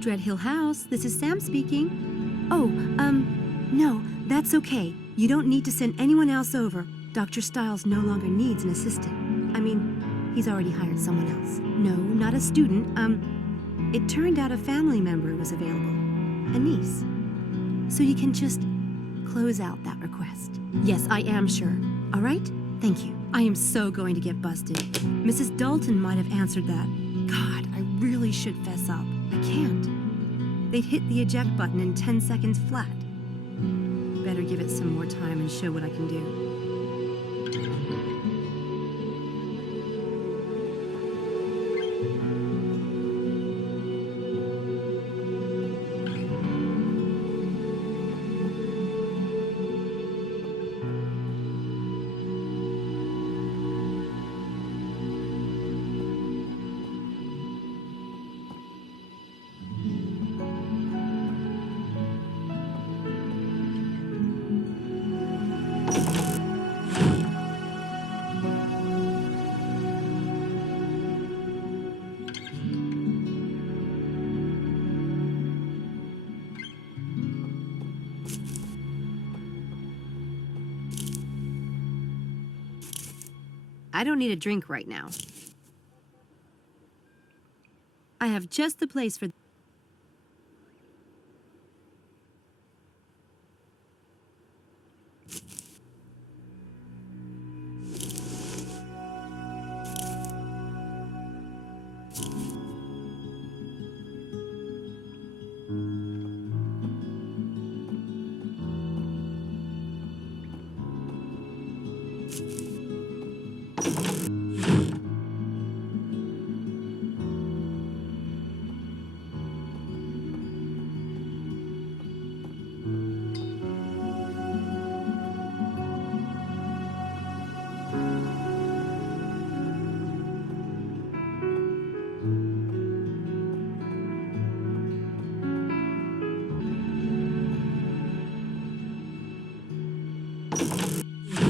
Dread Hill House, this is Sam speaking. Oh, no, that's okay. You don't need to send anyone else over. Dr. Stiles no longer needs an assistant. I mean, he's already hired someone else. No, not a student. It turned out a family member was available. A niece. So you can just close out that request. Yes, I am sure. All right? Thank you. I am so going to get busted. Mrs. Dalton might have answered that. God, I really should fess up. I can't. They'd hit the eject button in 10 seconds flat. Better give it some more time and show what I can do. I don't need a drink right now. I have just the place for...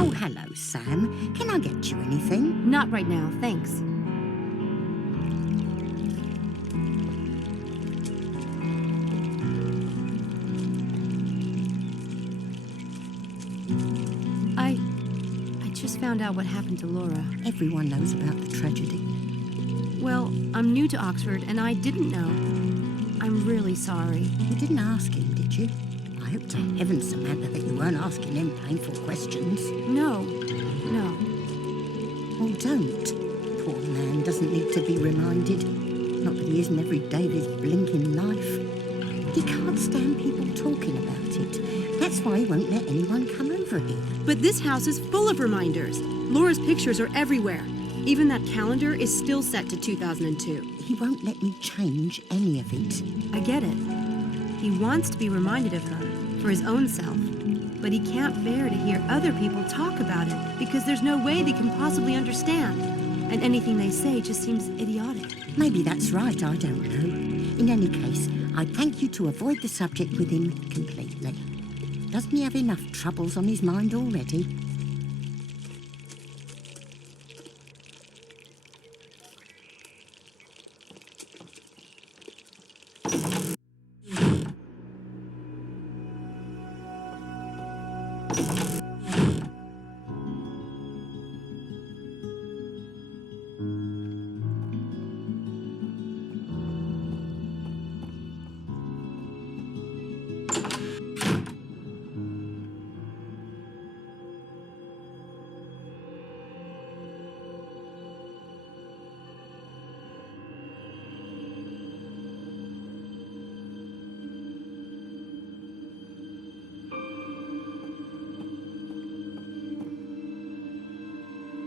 Oh, hello, Sam. Can I get you anything? Not right now, thanks. I just found out what happened to Laura. Everyone knows about the tragedy. Well, I'm new to Oxford, and I didn't know. I'm really sorry. You didn't ask him, did you? I hope to heaven, Samantha, that you weren't asking him painful questions. No. Well, don't. Poor man doesn't need to be reminded. Not that he isn't every day of his blinking life. He can't stand people talking about it. That's why he won't let anyone come over here. But this house is full of reminders. Laura's pictures are everywhere. Even that calendar is still set to 2002. He won't let me change any of it. I get it. He wants to be reminded of her, for his own self. But he can't bear to hear other people talk about it, because there's no way they can possibly understand. And anything they say just seems idiotic. Maybe that's right, I don't know. In any case, I thank you to avoid the subject with him completely. Doesn't he have enough troubles on his mind already?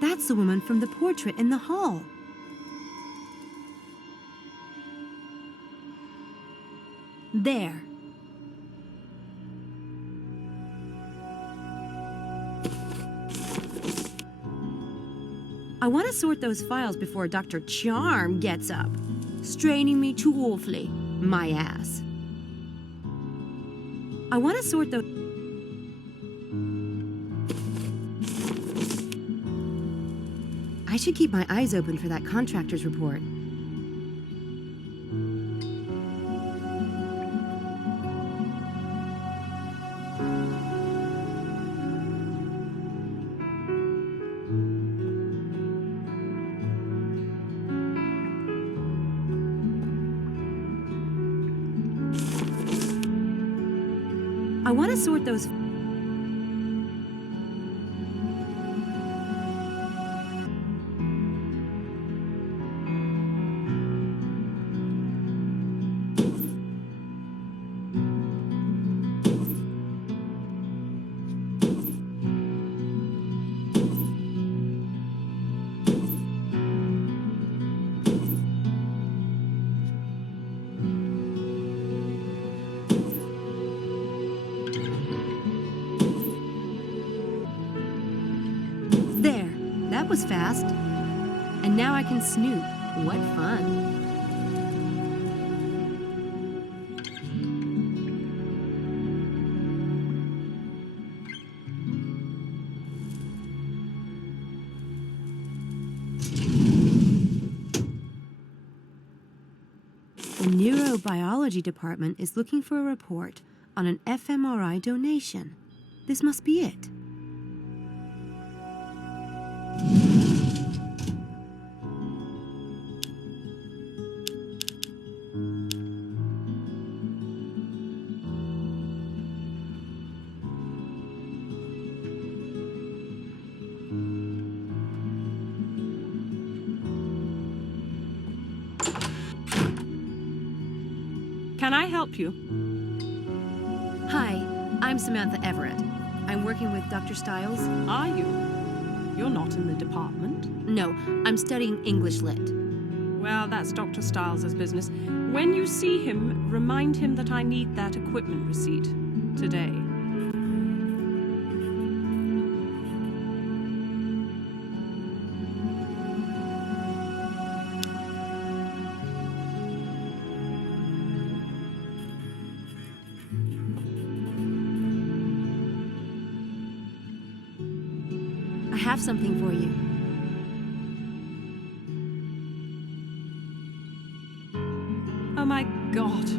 That's the woman from the portrait in the hall. There. I want to sort those files before Dr. Charm gets up, straining me too awfully, my ass. I want to sort those... I should keep my eyes open for that contractor's report. I want to sort those... There, that was fast. And now I can snoop. What fun. The neurobiology department is looking for a report on an fMRI donation. This must be it. Can I help you? Hi, I'm Samantha Everett. I'm working with Dr. Stiles. Are you? You're not in the department. No, I'm studying English Lit. Well, that's Dr. Stiles' business. When you see him, remind him that I need that equipment receipt today. I have something for you. Oh my God.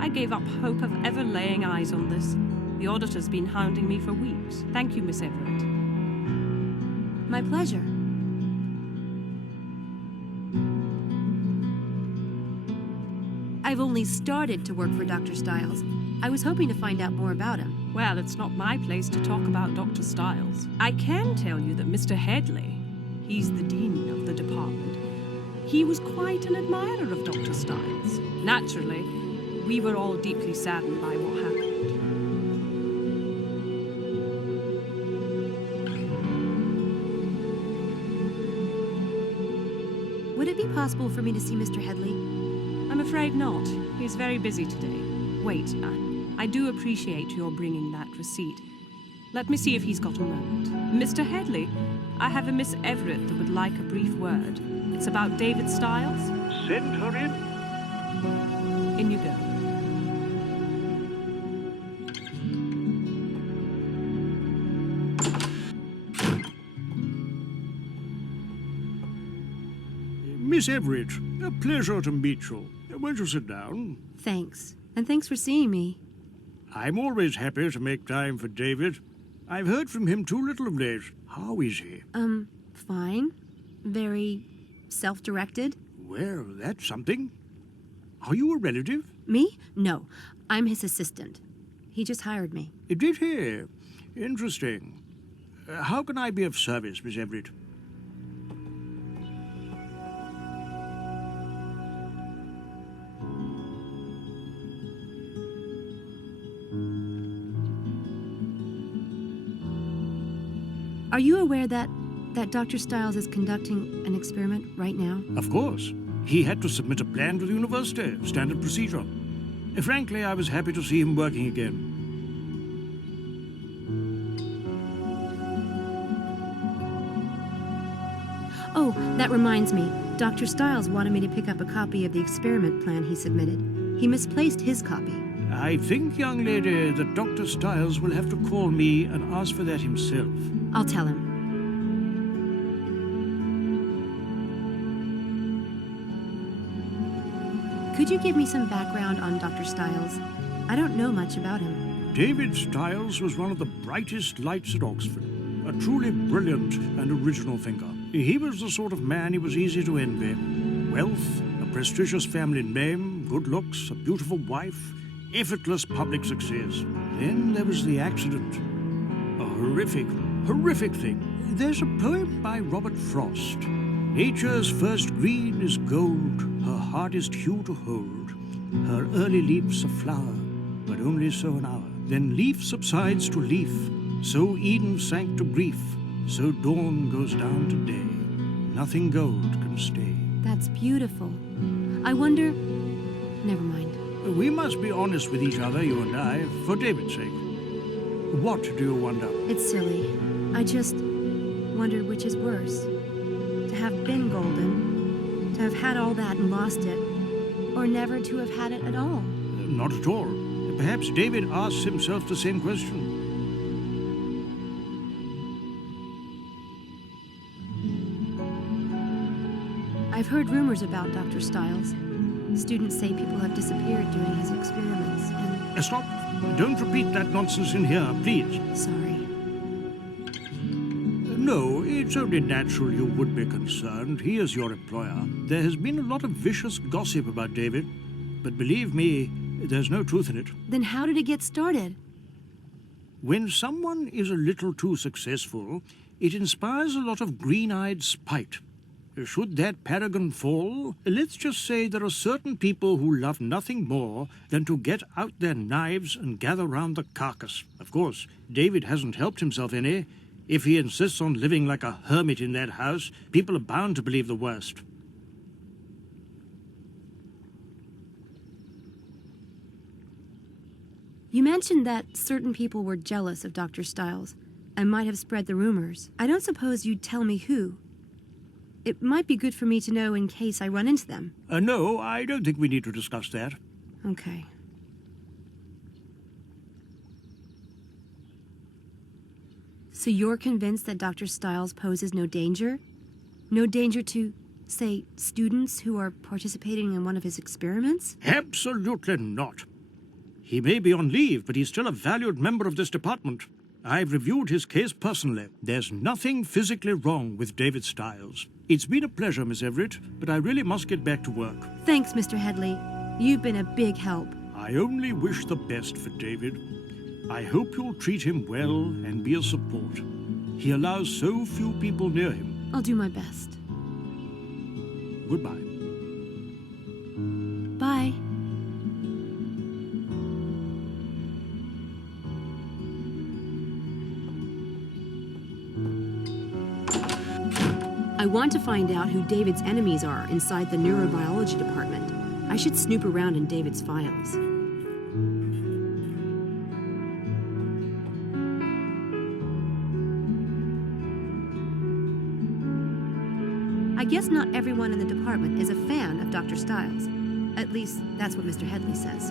I gave up hope of ever laying eyes on this. The auditor's been hounding me for weeks. Thank you, Miss Everett. My pleasure. I've only started to work for Dr. Stiles. I was hoping to find out more about him. Well, it's not my place to talk about Dr. Stiles. I can tell you that Mr. Headley, he's the dean of the department, he was quite an admirer of Dr. Stiles. Naturally, we were all deeply saddened by what happened. Would it be possible for me to see Mr. Headley? I'm afraid not. He's very busy today. Wait, I do appreciate your bringing that receipt. Let me see if he's got a moment. Mr. Headley, I have a Miss Everett that would like a brief word. It's about David Stiles. Send her in. In you go. Miss Everett, a pleasure to meet you. Won't you sit down? Thanks. And thanks for seeing me. I'm always happy to make time for David. I've heard from him too little of late. How is he? Fine. Very self-directed. Well, that's something. Are you a relative? Me? No. I'm his assistant. He just hired me. Did he? Interesting. How can I be of service, Miss Everett? Are you aware that Dr. Stiles is conducting an experiment right now? Of course. He had to submit a plan to the university, standard procedure. Frankly, I was happy to see him working again. Oh, that reminds me. Dr. Stiles wanted me to pick up a copy of the experiment plan he submitted. He misplaced his copy. I think, young lady, that Dr. Stiles will have to call me and ask for that himself. I'll tell him. Could you give me some background on Dr. Stiles? I don't know much about him. David Stiles was one of the brightest lights at Oxford, a truly brilliant and original thinker. He was the sort of man it was easy to envy. Wealth, a prestigious family name, good looks, a beautiful wife, effortless public success. Then there was the accident. A horrific thing. There's a poem by Robert Frost. Nature's first green is gold, her hardest hue to hold. Her early leaves a flower, but only so an hour. Then leaf subsides to leaf, so Eden sank to grief, so dawn goes down to day. Nothing gold can stay. That's beautiful. I wonder... Never mind. We must be honest with each other, you and I, for David's sake. What do you wonder? It's silly. I just wondered which is worse. To have been golden, to have had all that and lost it, or never to have had it at all. Not at all. Perhaps David asks himself the same question. I've heard rumors about Dr. Stiles. Students say people have disappeared during his experiments, and... Stop. Don't repeat that nonsense in here, please. Sorry. No, it's only natural you would be concerned. He is your employer. There has been a lot of vicious gossip about David, but believe me, there's no truth in it. Then how did it get started? When someone is a little too successful, it inspires a lot of green-eyed spite. Should that paragon fall, let's just say there are certain people who love nothing more than to get out their knives and gather round the carcass. Of course, David hasn't helped himself any. If he insists on living like a hermit in that house, people are bound to believe the worst. You mentioned that certain people were jealous of Dr. Stiles and might have spread the rumors. I don't suppose you'd tell me who. It might be good for me to know in case I run into them. No, I don't think we need to discuss that. Okay. So you're convinced that Dr. Stiles poses no danger? No danger to, say, students who are participating in one of his experiments? Absolutely not. He may be on leave, but he's still a valued member of this department. I've reviewed his case personally. There's nothing physically wrong with David Stiles. It's been a pleasure, Miss Everett, but I really must get back to work. Thanks, Mr. Headley. You've been a big help. I only wish the best for David. I hope you'll treat him well and be a support. He allows so few people near him. I'll do my best. Goodbye. Bye. I want to find out who David's enemies are inside the neurobiology department. I should snoop around in David's files. I guess not everyone in the department is a fan of Dr. Stiles. At least, that's what Mr. Headley says.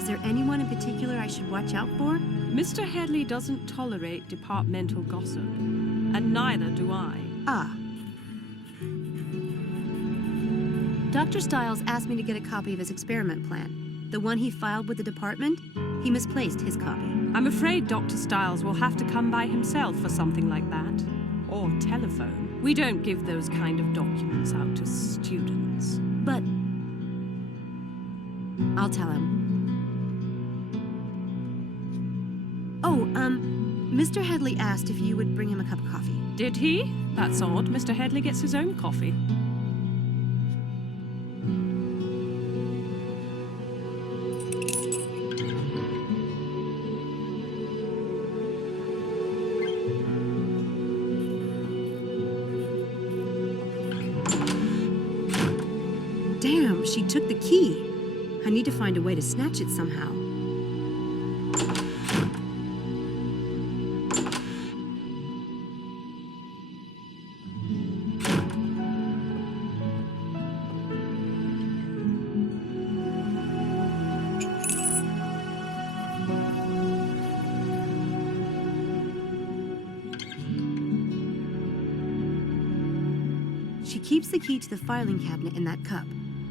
Is there anyone in particular I should watch out for? Mr. Headley doesn't tolerate departmental gossip, and neither do I. Ah. Dr. Stiles asked me to get a copy of his experiment plan. The one he filed with the department, he misplaced his copy. I'm afraid Dr. Stiles will have to come by himself for something like that. Or telephone. We don't give those kind of documents out to students. But I'll tell him. Oh, Mr. Headley asked if you would bring him a cup of coffee. Did he? That's odd. Mr. Headley gets his own coffee. Damn, she took the key. I need to find a way to snatch it somehow. She keeps the key to the filing cabinet in that cup.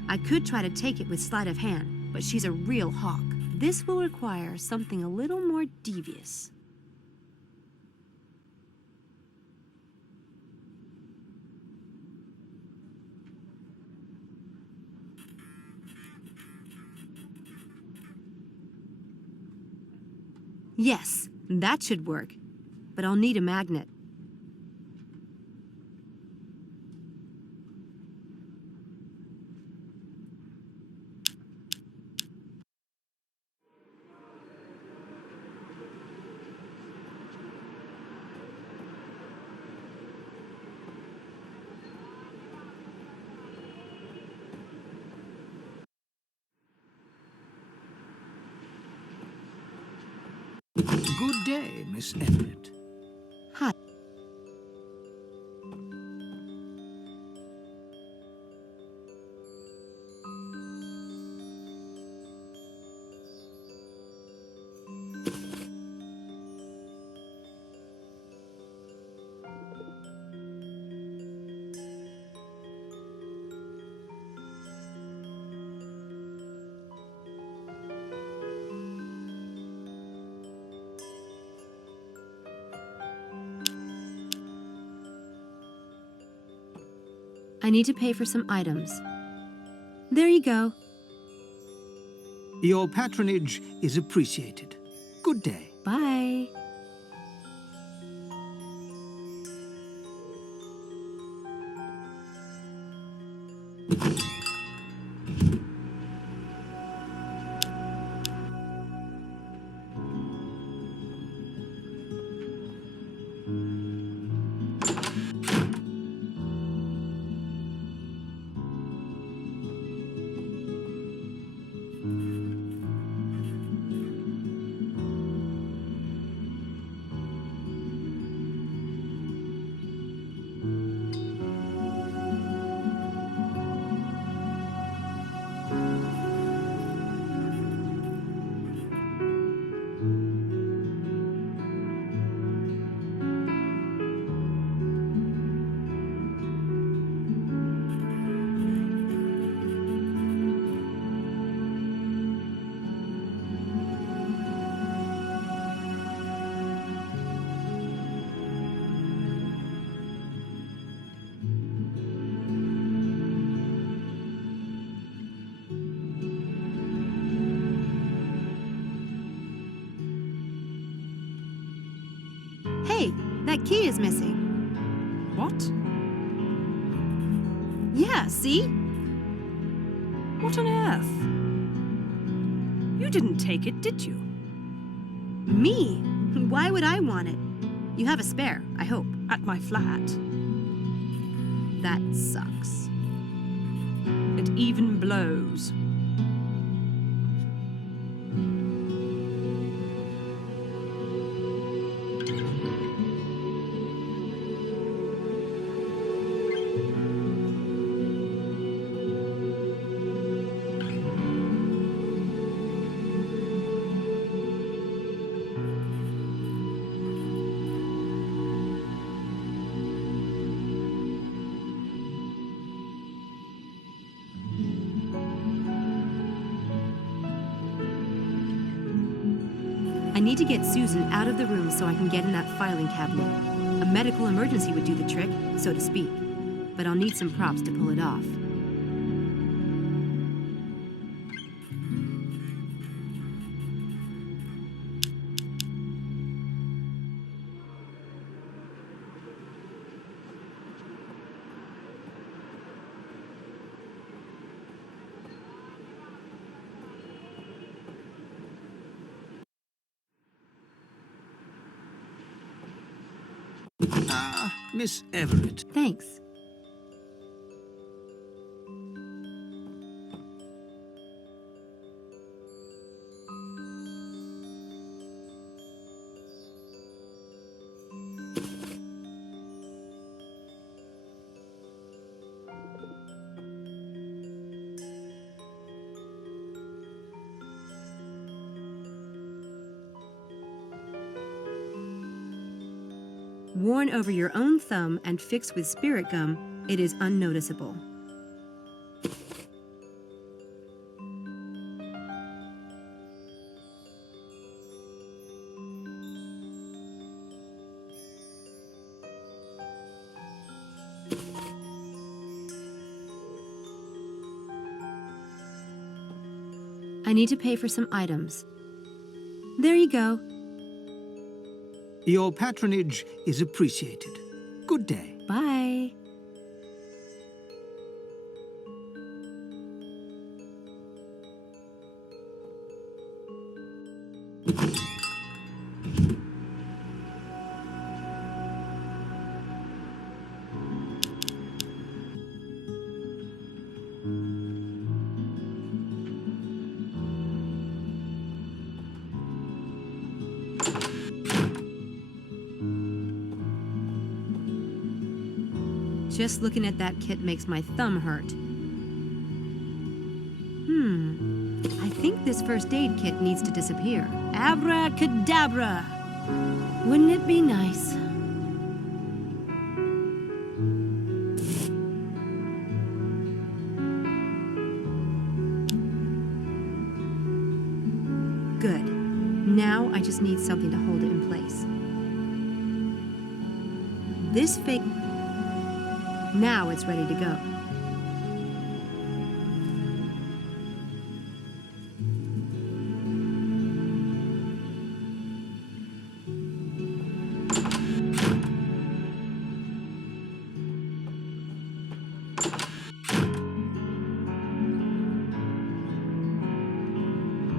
I could try to take it with sleight of hand, but she's a real hawk. This will require something a little more devious. Yes, that should work, but I'll need a magnet. Good day, Miss Everett. Hi. I need to pay for some items. There you go. Your patronage is appreciated. Good day. Bye. Hey, that key is missing. What? Yeah, see? What on earth? You didn't take it, did you? Me? Why would I want it? You have a spare, I hope. At my flat. That sucks. It even blows. I need to get Susan out of the room so I can get in that filing cabinet. A medical emergency would do the trick, so to speak. But I'll need some props to pull it off. Ah, Miss Everett. Thanks. Worn over your own thumb and fixed with spirit gum, It is unnoticeable. I need to pay for some items. There you go. Your patronage is appreciated. Good day. Bye. Just looking at that kit makes my thumb hurt. I think this first aid kit needs to disappear. Abracadabra! Wouldn't it be nice? Good. Now I just need something to hold it in place. This fake... Now it's ready to go.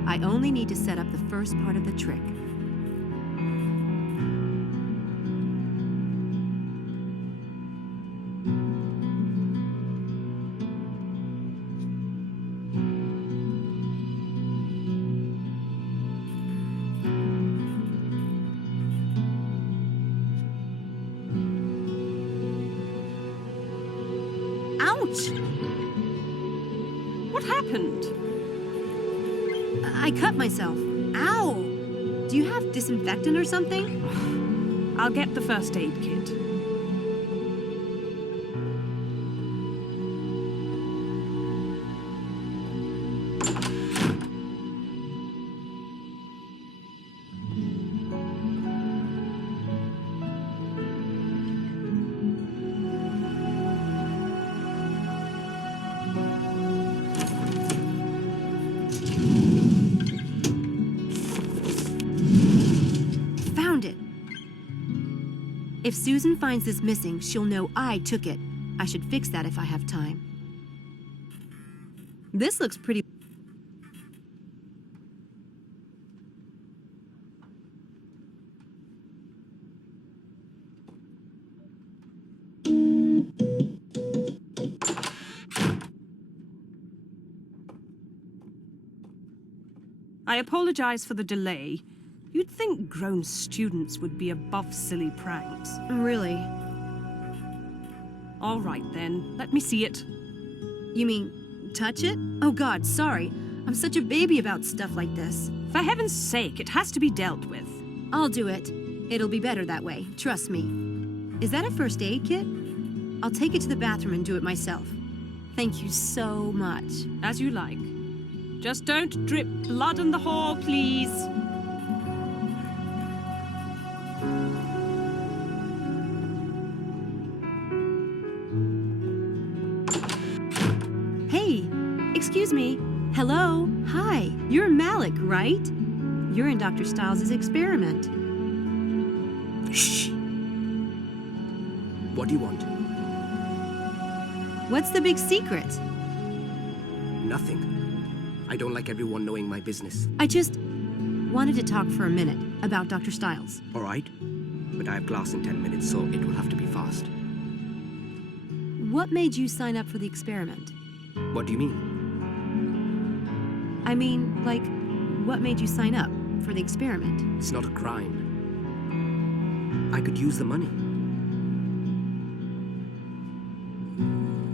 I only need to set up the first part of the trick. Ouch! What happened? I cut myself. Ow! Do you have disinfectant or something? I'll get the first aid kit. If Susan finds this missing, she'll know I took it. I should fix that if I have time. This looks pretty... I apologize for the delay. You'd think grown students would be above silly pranks. Really? All right then, let me see it. You mean, touch it? Oh God, sorry. I'm such a baby about stuff like this. For heaven's sake, it has to be dealt with. I'll do it. It'll be better that way, trust me. Is that a first aid kit? I'll take it to the bathroom and do it myself. Thank you so much. As you like. Just don't drip blood in the hall, please. Hey, excuse me. Hello? Hi, you're Malik, right? You're in Dr. Stiles' experiment. Shh. What do you want? What's the big secret? Nothing. I don't like everyone knowing my business. I just wanted to talk for a minute about Dr. Stiles. All right? But I have class in 10 minutes, so it will have to be fast. What made you sign up for the experiment? What do you mean? I mean, like, what made you sign up for the experiment? It's not a crime. I could use the money.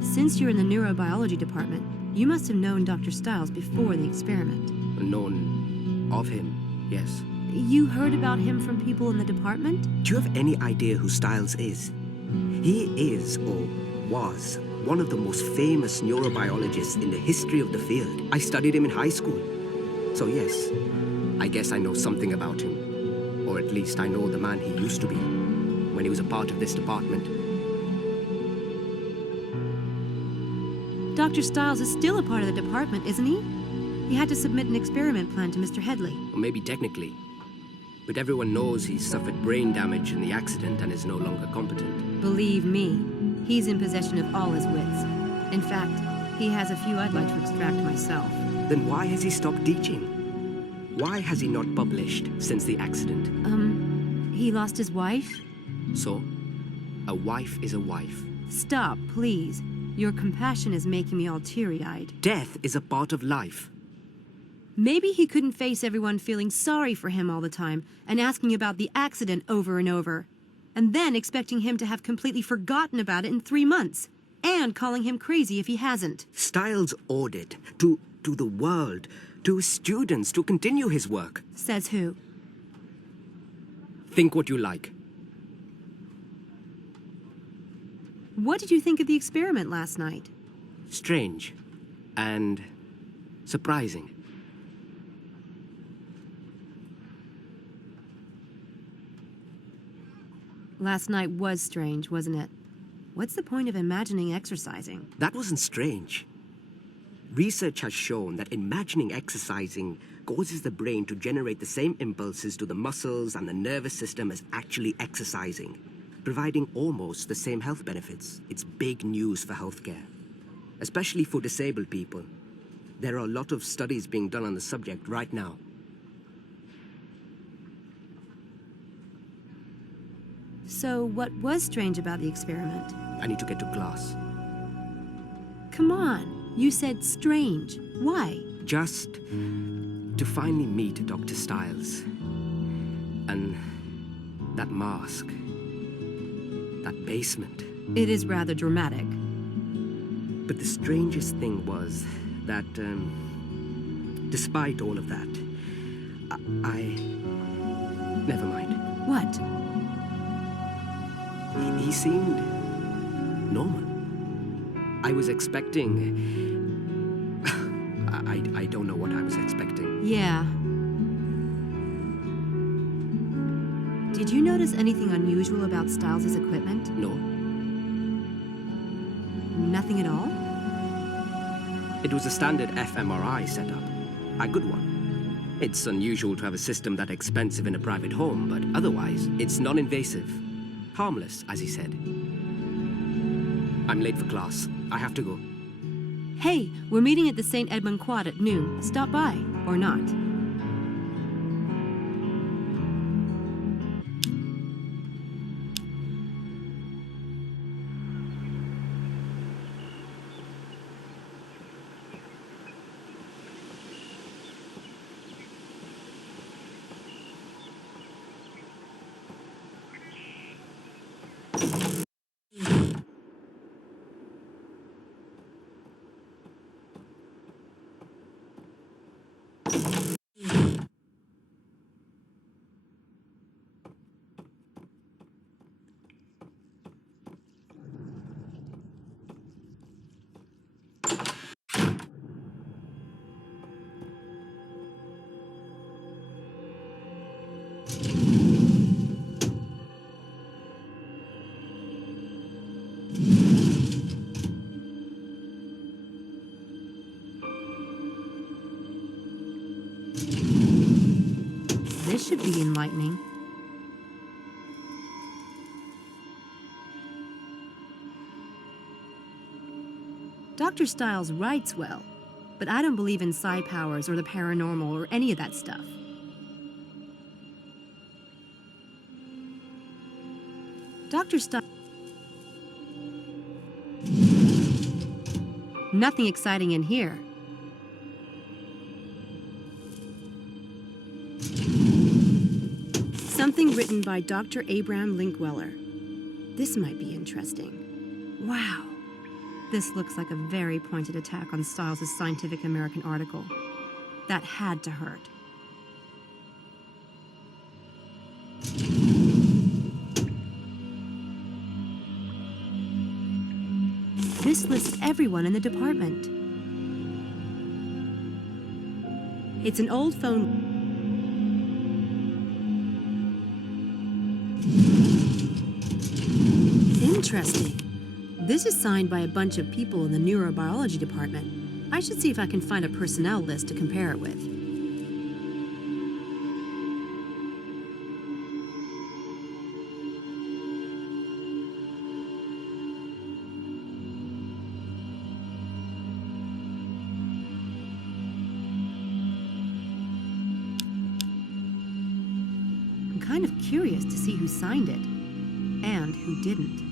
Since you're in the neurobiology department, you must have known Dr. Stiles before the experiment. Known of him, yes. You heard about him from people in the department? Do you have any idea who Styles is? He is, or was one of the most famous neurobiologists in the history of the field. I studied him in high school. So yes, I guess I know something about him. Or at least I know the man he used to be when he was a part of this department. Dr. Stiles is still a part of the department, isn't he? He had to submit an experiment plan to Mr. Headley. Or maybe technically. But everyone knows he's suffered brain damage in the accident and is no longer competent. Believe me, he's in possession of all his wits. In fact, he has a few I'd like to extract myself. Then why has he stopped teaching? Why has he not published since the accident? He lost his wife? So, a wife is a wife. Stop, please. Your compassion is making me all teary-eyed. Death is a part of life. Maybe he couldn't face everyone feeling sorry for him all the time and asking about the accident over and over, and then expecting him to have completely forgotten about it in 3 months, and calling him crazy if he hasn't. Stiles ordered to the world, to his students, to continue his work. Says who? Think what you like. What did you think of the experiment last night? Strange and surprising. Last night was strange, wasn't it? What's the point of imagining exercising? That wasn't strange. Research has shown that imagining exercising causes the brain to generate the same impulses to the muscles and the nervous system as actually exercising, providing almost the same health benefits. It's big news for healthcare, especially for disabled people. There are a lot of studies being done on the subject right now. So what was strange about the experiment? I need to get to class. Come on, you said strange. Why? Just to finally meet Dr. Stiles. And that mask. That basement. It is rather dramatic. But the strangest thing was that, despite all of that, I... Never mind. What? He seemed normal. I was expecting... I don't know what I was expecting. Yeah. Did you notice anything unusual about Stiles' equipment? No, Nothing at all? it was a standard fMRI setup. A good one. It's unusual to have a system that expensive in a private home, but otherwise, it's non-invasive. Harmless, as he said. I'm late for class. I have to go. Hey, we're meeting at the St. Edmund Quad at noon. Stop by, or not. This should be enlightening. Dr. Stiles writes well, but I don't believe in psi powers or the paranormal or any of that stuff. Dr. Stiles... Nothing exciting in here. Something written by Dr. Abraham Linkweller. This might be interesting. Wow. This looks like a very pointed attack on Stiles' Scientific American article. That had to hurt. This lists everyone in the department. It's an old phone. Interesting. This is signed by a bunch of people in the neurobiology department. I should see if I can find a personnel list to compare it with. I'm kind of curious to see who signed it and who didn't.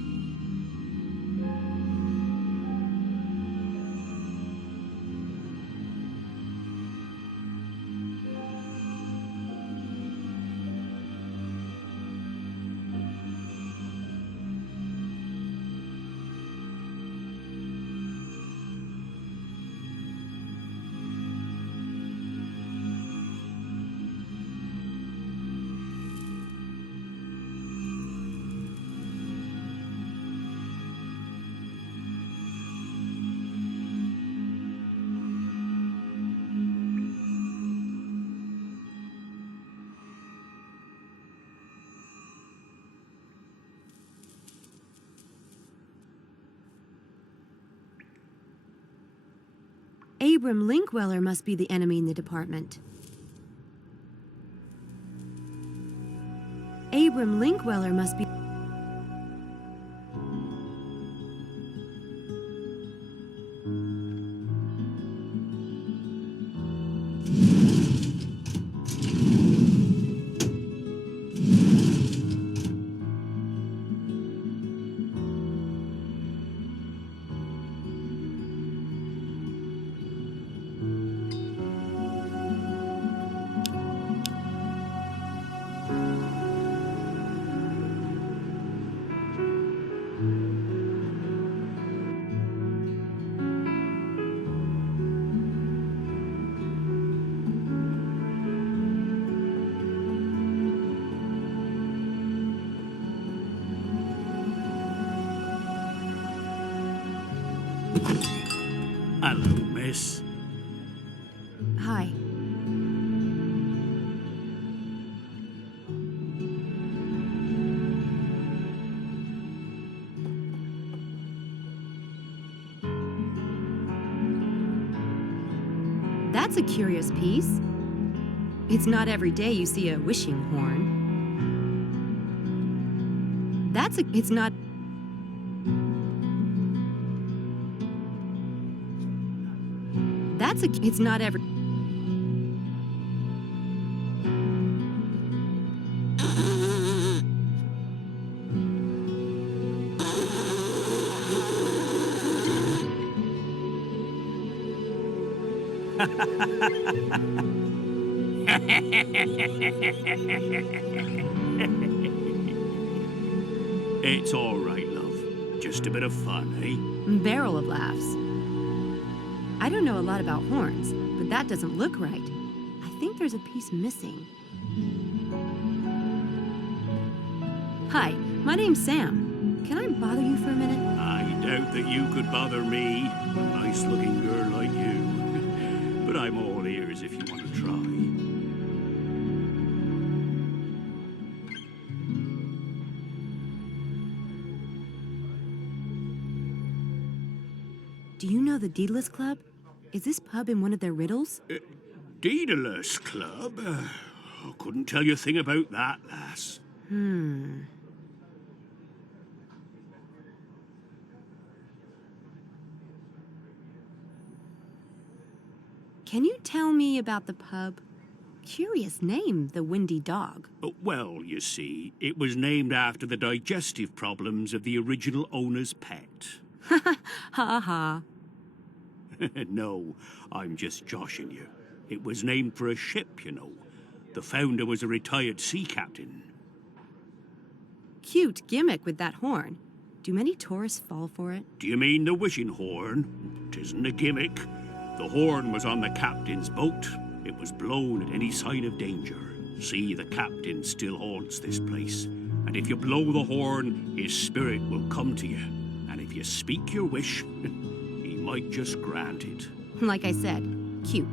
Abram Linkweller must be the enemy in the department. Abram Linkweller must be... Hello, miss. Hi. That's a curious piece. It's not every day you see a wishing horn. It's not... It's not every... It's all right, love. Just a bit of fun, eh? Barrel of laughs. I don't know a lot about horns, but that doesn't look right. I think there's a piece missing. Hi, my name's Sam. Can I bother you for a minute? I doubt that you could bother me, a nice-looking girl like you. But I'm all ears if you want to try. Do you know the Daedalus Club? Is this pub in one of their riddles? Daedalus Club? I couldn't tell you a thing about that, lass. Can you tell me about the pub? Curious name, the Windy Dog. Well, you see, it was named after the digestive problems of the original owner's pet. Ha ha. No, I'm just joshing you. It was named for a ship, you know. The founder was a retired sea captain. Cute gimmick with that horn. Do many tourists fall for it? Do you mean the wishing horn? 'Tisn't a gimmick. The horn was on the captain's boat. It was blown at any sign of danger. See, the captain still haunts this place. And if you blow the horn, his spirit will come to you. And if If you speak your wish, he might just grant it. Like I said, cute.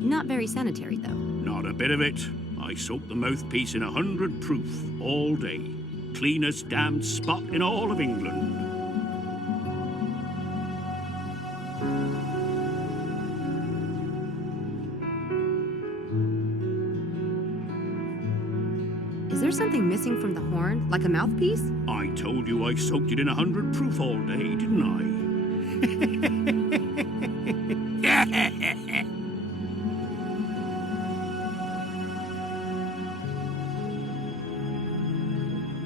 Not very sanitary, though. Not a bit of it. I soaked the mouthpiece in 100 proof all day. Cleanest damned spot in all of England. Is there something missing from the horn, like a mouthpiece? I told you I soaked it in 100 proof all day, didn't I?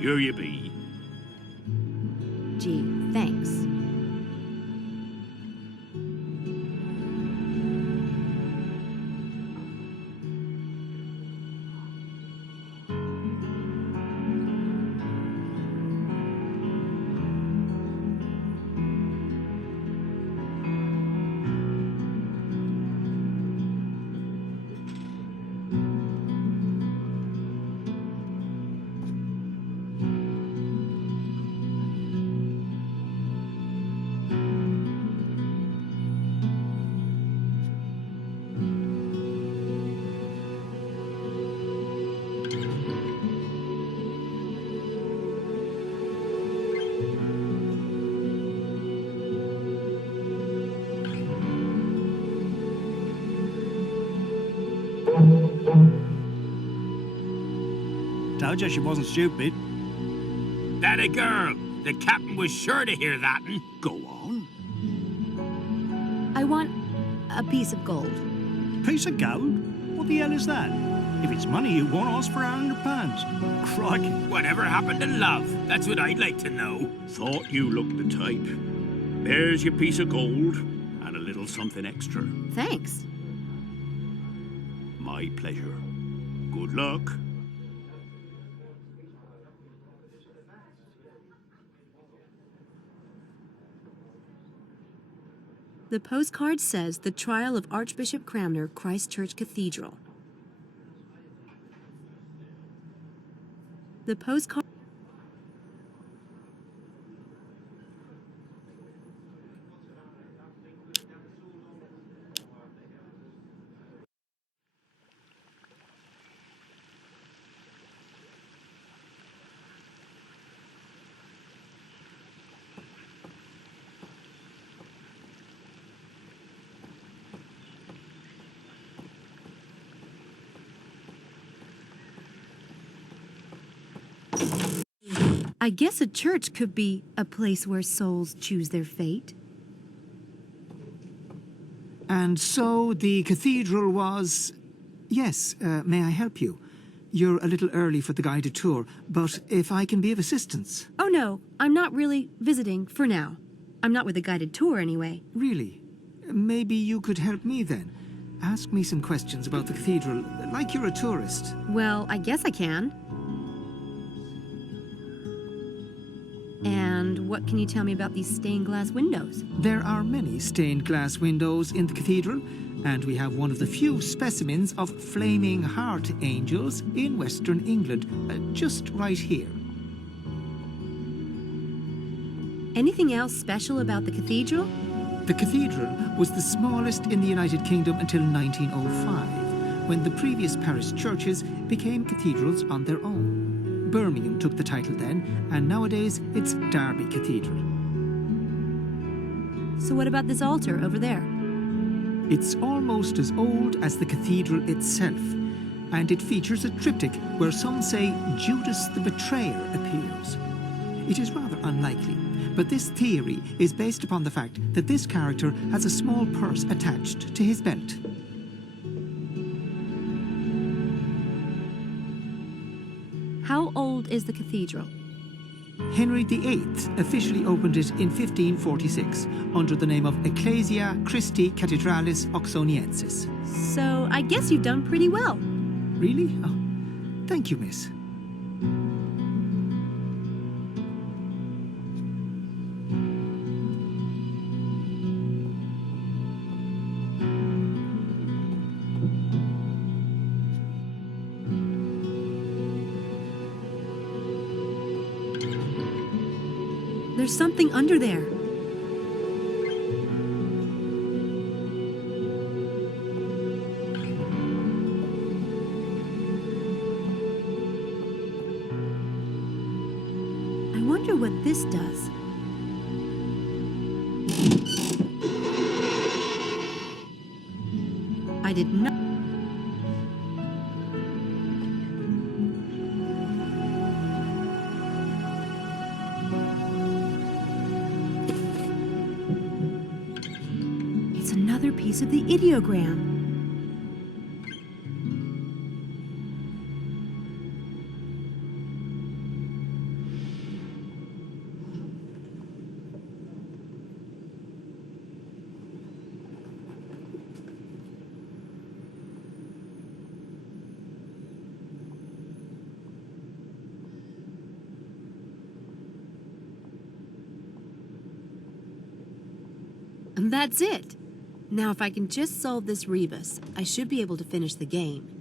Here you be. Gee, thanks. Told you she wasn't stupid. That a girl! The captain was sure to hear that. Go on. I want a piece of gold. Piece of gold? What the hell is that? If it's money you want, ask for £100. Crikey. Whatever happened to love? That's what I'd like to know. Thought you looked the type. There's your piece of gold, and a little something extra. Thanks. My pleasure. Good luck. The postcard says the trial of Archbishop Cranmer, Christchurch Cathedral. The postcard... I guess a church could be a place where souls choose their fate. And so the cathedral was... Yes, may I help you? You're a little early for the guided tour, but if I can be of assistance... Oh no, I'm not really visiting for now. I'm not with a guided tour anyway. Really? Maybe you could help me then. Ask me some questions about the cathedral, like you're a tourist. Well, I guess I can. And what can you tell me about these stained glass windows? There are many stained glass windows in the cathedral, and we have one of the few specimens of flaming heart angels in Western England, just right here. Anything else special about the cathedral? The cathedral was the smallest in the United Kingdom until 1905, when the previous parish churches became cathedrals on their own. Birmingham took the title then, and nowadays it's Derby Cathedral. So what about this altar over there? It's almost as old as the cathedral itself, and it features a triptych where some say Judas the Betrayer appears. It is rather unlikely, but this theory is based upon the fact that this character has a small purse attached to his belt. How old is the cathedral? Henry VIII officially opened it in 1546 under the name of Ecclesia Christi Cathedralis Oxoniensis. So I guess you've done pretty well. Really? Oh, thank you, miss. There's something under there. I wonder what this does. I did not. It's another piece of the ideogram. And that's it. Now, if I can just solve this rebus, I should be able to finish the game.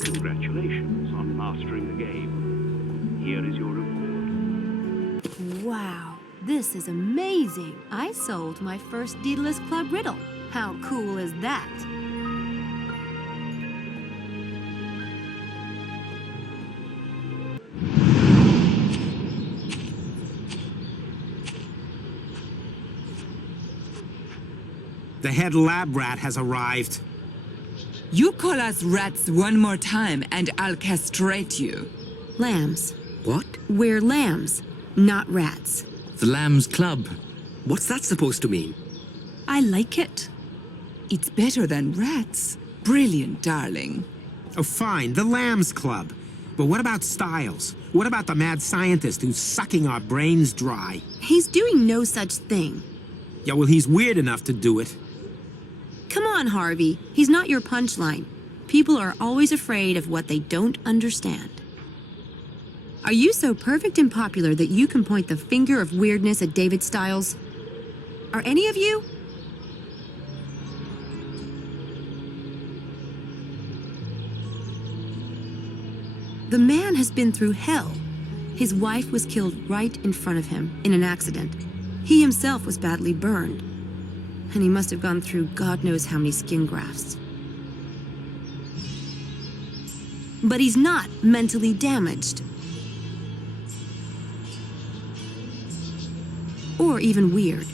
Congratulations on mastering the game. Here is your reward. Wow, this is amazing. I solved my first Daedalus Club riddle. How cool is that? The head lab rat has arrived. You call us rats one more time and I'll castrate you. Lambs. What? We're lambs, not rats. The Lambs Club. What's that supposed to mean? I like it. It's better than rats. Brilliant, darling. Oh, fine, the Lambs Club. But what about Styles? What about the mad scientist who's sucking our brains dry? He's doing no such thing. Yeah, well, he's weird enough to do it. Come on, Harvey. He's not your punchline. People are always afraid of what they don't understand. Are you so perfect and popular that you can point the finger of weirdness at David Styles? Are any of you? The man has been through hell. His wife was killed right in front of him in an accident. He himself was badly burned. And he must have gone through God knows how many skin grafts. But he's not mentally damaged. Or even weird.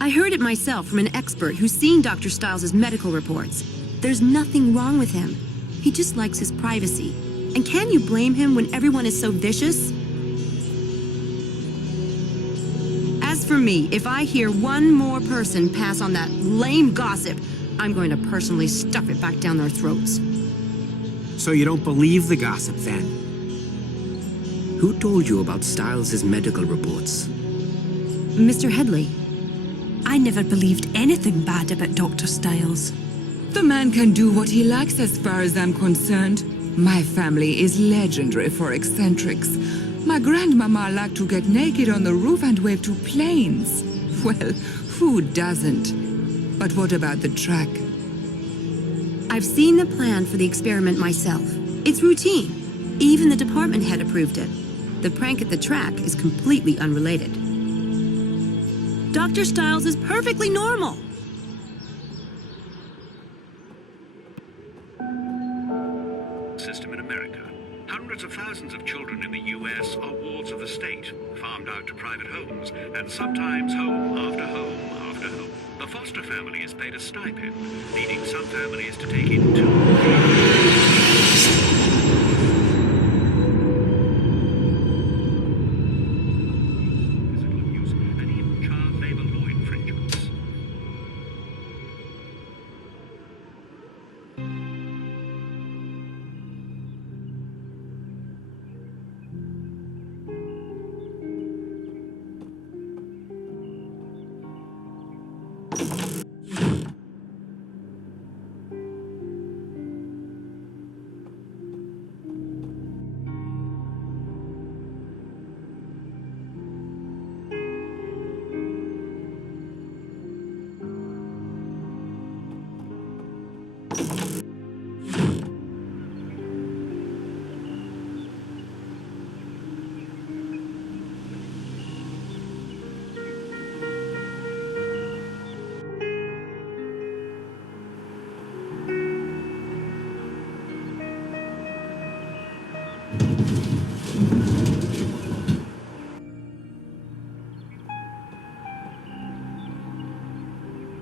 I heard it myself from an expert who's seen Dr. Styles' medical reports. There's nothing wrong with him. He just likes his privacy. And can you blame him when everyone is so vicious? As for me, if I hear one more person pass on that lame gossip, I'm going to personally stuff it back down their throats. So you don't believe the gossip, then? Who told you about Styles' medical reports? Mr. Headley. I never believed anything bad about Dr. Styles. The man can do what he likes as far as I'm concerned. My family is legendary for eccentrics. My grandmama liked to get naked on the roof and wave to planes. Well, food doesn't. But what about the track? I've seen the plan for the experiment myself. It's routine. Even the department head approved it. The prank at the track is completely unrelated. Dr. Stiles is perfectly normal. System in America. Hundreds of thousands of children in the U.S. are wards of the state, farmed out to private homes, and sometimes home after home after home. The foster family is paid a stipend, leading some families to take in 2 or 3 physical abuse and even child labor law infringements.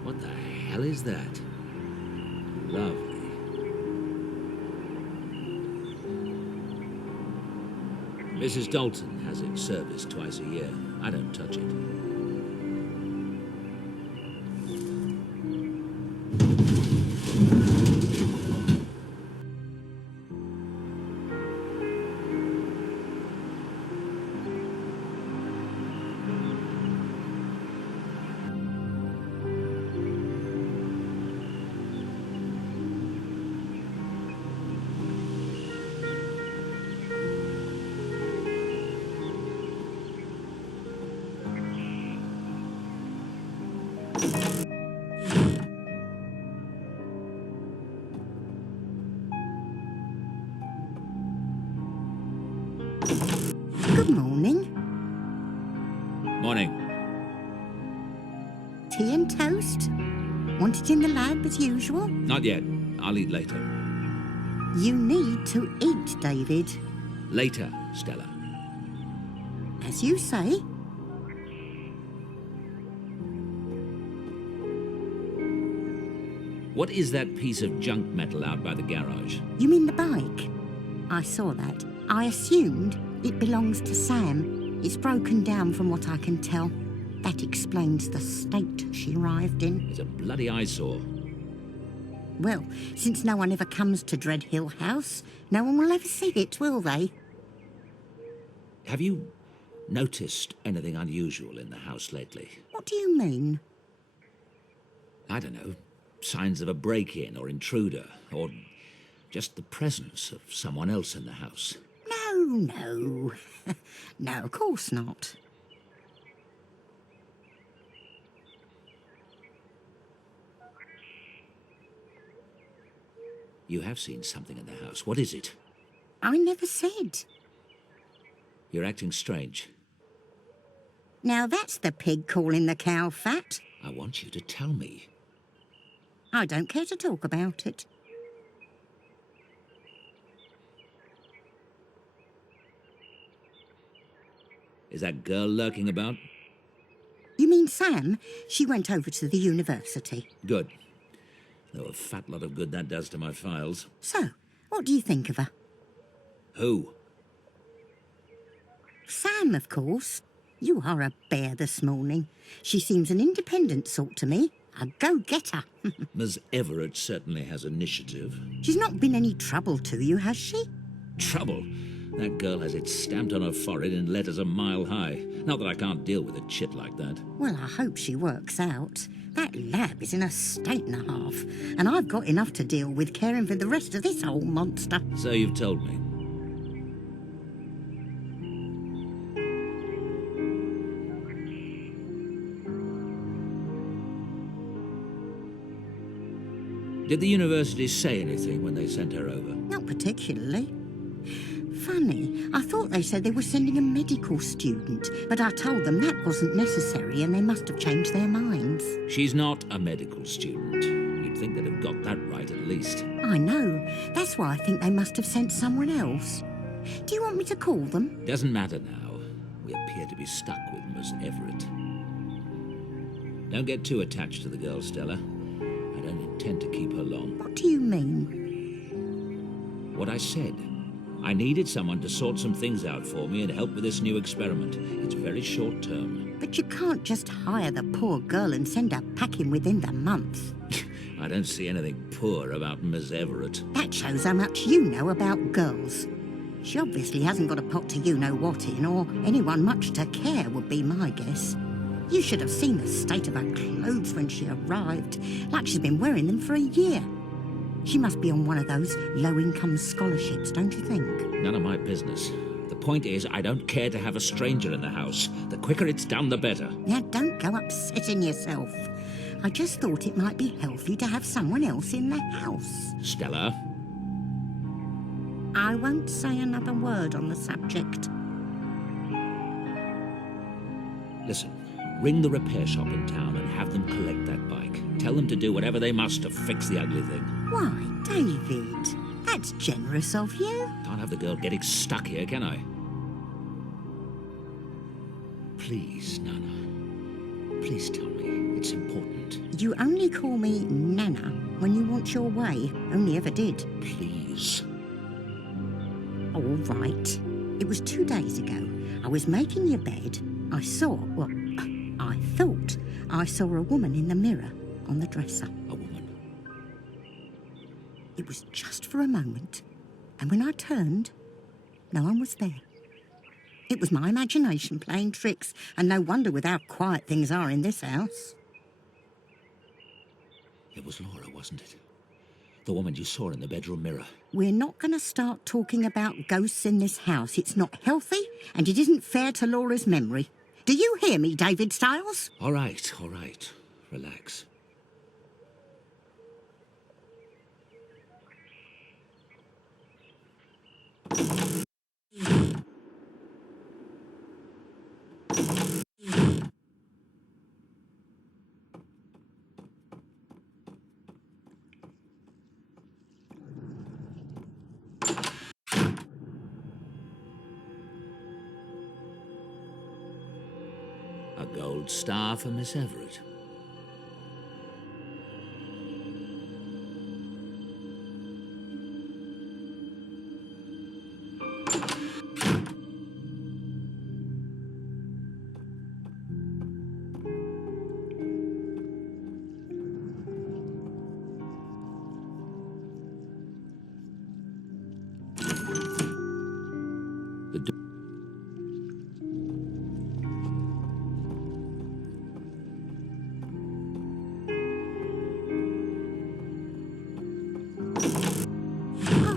What the hell is that? Lovely. Mrs. Dalton has it serviced twice a year. I don't touch it. Good morning. Morning. Tea and toast? Want it in the lab as usual? Not yet. I'll eat later. You need to eat, David. Later, Stella. As you say. What is that piece of junk metal out by the garage? You mean the bike? I saw that. I assumed it belongs to Sam. It's broken down from what I can tell. That explains the state she arrived in. It's a bloody eyesore. Well, since no one ever comes to Dread Hill House, no one will ever see it, will they? Have you noticed anything unusual in the house lately? What do you mean? I don't know. Signs of a break-in or intruder, or just the presence of someone else in the house. No. No, of course not. You have seen something in the house. What is it? I never said. You're acting strange. Now that's the pig calling the cow fat. I want you to tell me. I don't care to talk about it. Is that girl lurking about? You mean Sam? She went over to the university. Good. Though a fat lot of good that does to my files. So, what do you think of her? Who? Sam, of course. You are a bear this morning. She seems an independent sort to me. A go-getter. Ms. Everett certainly has initiative. She's not been any trouble to you, has she? Trouble? That girl has it stamped on her forehead in letters a mile high. Not that I can't deal with a chit like that. Well, I hope she works out. That lab is in a state and a half, and I've got enough to deal with caring for the rest of this old monster. So you've told me. Did the university say anything when they sent her over? Not particularly. Funny, I thought they said they were sending a medical student, but I told them that wasn't necessary and they must have changed their minds. She's not a medical student. You'd think they'd have got that right at least. I know. That's why I think they must have sent someone else. Do you want me to call them? Doesn't matter now. We appear to be stuck with Miss Everett. Don't get too attached to the girl, Stella. I don't intend to keep her long. What do you mean? What I said. I needed someone to sort some things out for me and help with this new experiment. It's very short term. But you can't just hire the poor girl and send her packing within the month. I don't see anything poor about Miss Everett. That shows how much you know about girls. She obviously hasn't got a pot to you-know-what in, or anyone much to care would be my guess. You should have seen the state of her clothes when she arrived, like she's been wearing them for a year. She must be on one of those low-income scholarships, don't you think? None of my business. The point is, I don't care to have a stranger in the house. The quicker it's done, the better. Now, don't go upsetting yourself. I just thought it might be healthy to have someone else in the house. Stella? I won't say another word on the subject. Listen, ring the repair shop in town and have them collect that bike. Tell them to do whatever they must to fix the ugly thing. Why, David? That's generous of you. Can't have the girl getting stuck here, can I? Please, Nana. Please tell me. It's important. You only call me Nana when you want your way. Only ever did. Please. All right. It was 2 days ago. I was making your bed. I thought I saw a woman in the mirror on the dresser. A woman? It was just for a moment. And when I turned, no one was there. It was my imagination playing tricks, and no wonder with how quiet things are in this house. It was Laura, wasn't it? The woman you saw in the bedroom mirror. We're not going to start talking about ghosts in this house. It's not healthy, and it isn't fair to Laura's memory. Do you hear me, David Stiles? All right. Relax. A gold star for Miss Everett.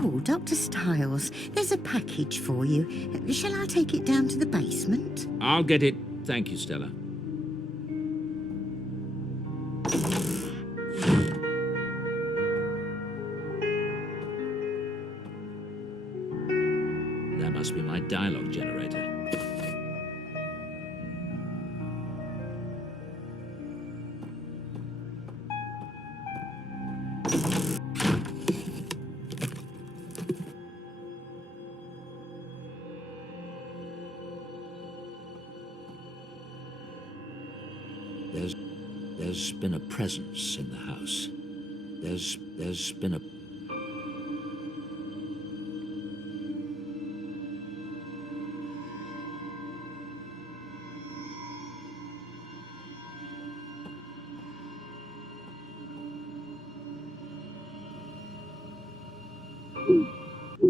Oh, Dr. Stiles, there's a package for you. Shall I take it down to the basement? I'll get it. Thank you, Stella. That must be my dialogue generator. There's been a presence in the house. There's been a...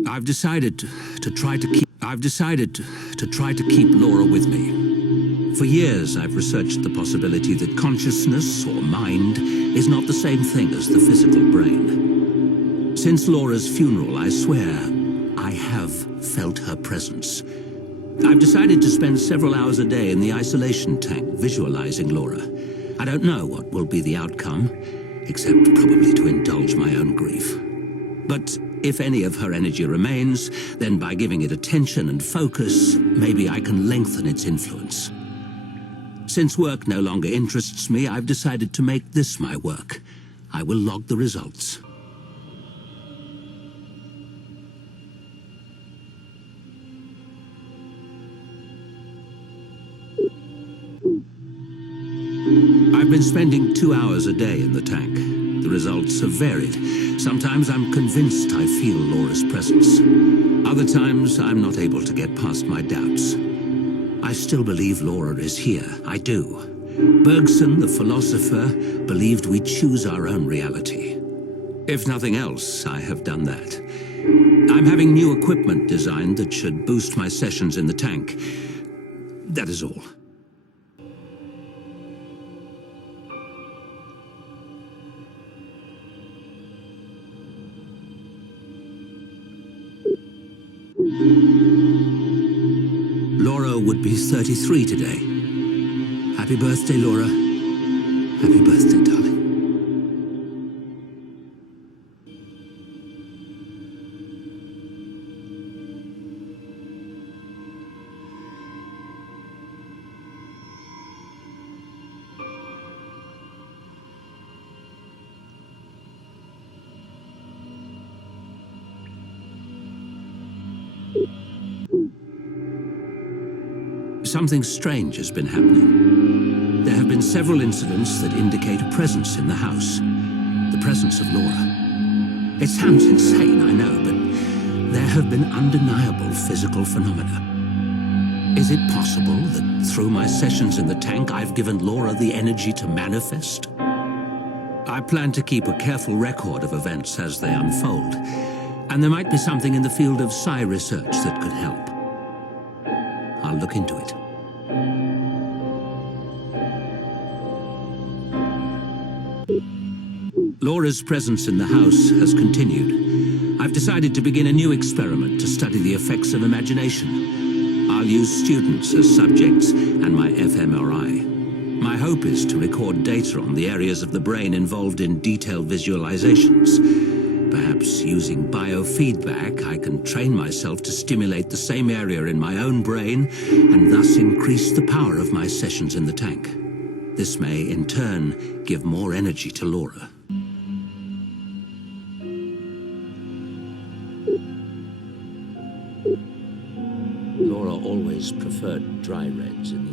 I've decided to try to keep Laura with me. For years, I've researched the possibility that consciousness or mind is not the same thing as the physical brain. Since Laura's funeral, I swear, I have felt her presence. I've decided to spend several hours a day in the isolation tank visualizing Laura. I don't know what will be the outcome, except probably to indulge my own grief. But if any of her energy remains, then by giving it attention and focus, maybe I can lengthen its influence. Since work no longer interests me, I've decided to make this my work. I will log the results. I've been spending 2 hours a day in the tank. The results have varied. Sometimes I'm convinced I feel Laura's presence. Other times I'm not able to get past my doubts. I still believe Laura is here. I do. Bergson, the philosopher, believed we choose our own reality. If nothing else, I have done that. I'm having new equipment designed that should boost my sessions in the tank. That is all. Laura would be 33 today. Happy birthday, Laura. Happy birthday, darling. Something strange has been happening. There have been several incidents that indicate a presence in the house. The presence of Laura. It sounds insane, I know, but there have been undeniable physical phenomena. Is it possible that through my sessions in the tank, I've given Laura the energy to manifest? I plan to keep a careful record of events as they unfold, and there might be something in the field of psi research that could help. I'll look into it. Laura's presence in the house has continued. I've decided to begin a new experiment to study the effects of imagination. I'll use students as subjects and my fMRI. My hope is to record data on the areas of the brain involved in detailed visualizations. Perhaps using biofeedback, I can train myself to stimulate the same area in my own brain and thus increase the power of my sessions in the tank. This may, in turn, give more energy to Laura. Laura always preferred dry reds in the...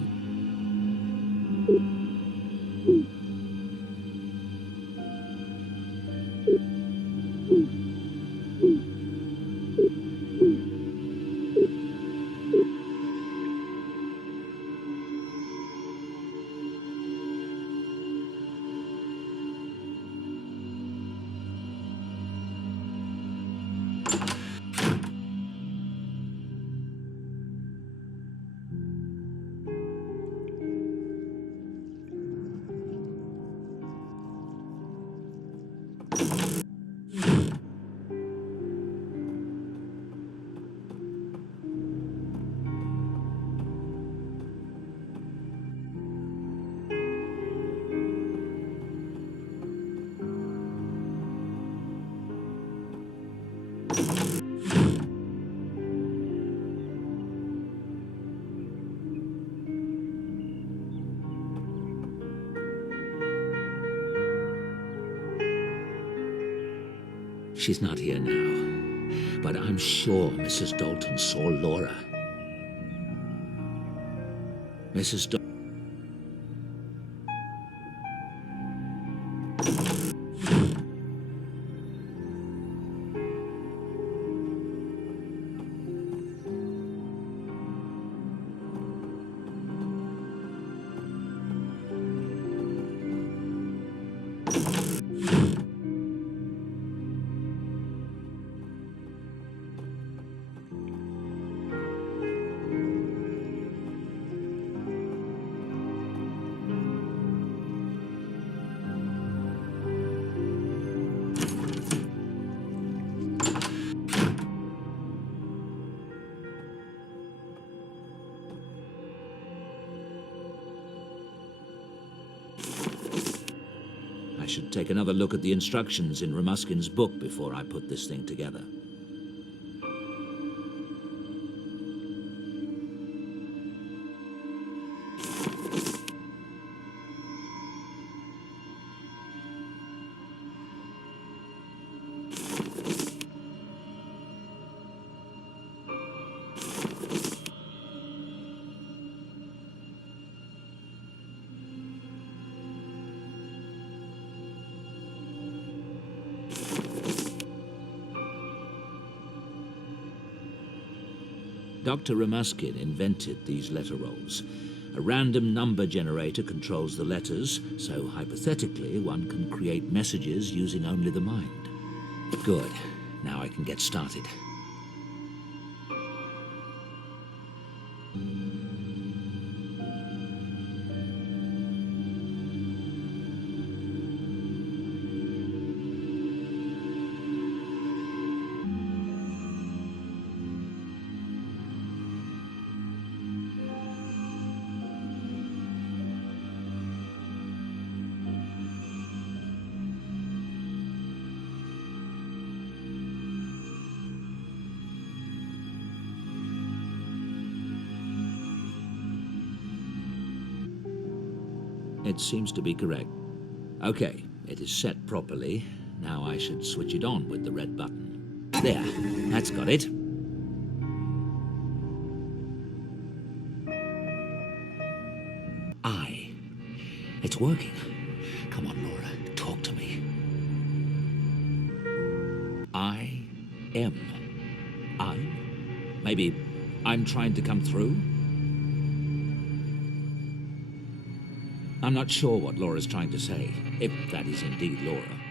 She's not here now, but I'm sure Mrs. Dalton saw Laura. Mrs. Dalton. I should take another look at the instructions in Ramuskin's book before I put this thing together. Dr. Ramuskin invented these letter rolls. A random number generator controls the letters, so hypothetically one can create messages using only the mind. Good. Now I can get started. It seems to be correct. Okay, it is set properly. Now I should switch it on with the red button. There, that's got it. It's working. Come on, Laura, talk to me. Maybe I'm trying to come through? I'm not sure what Laura's trying to say, if that is indeed Laura.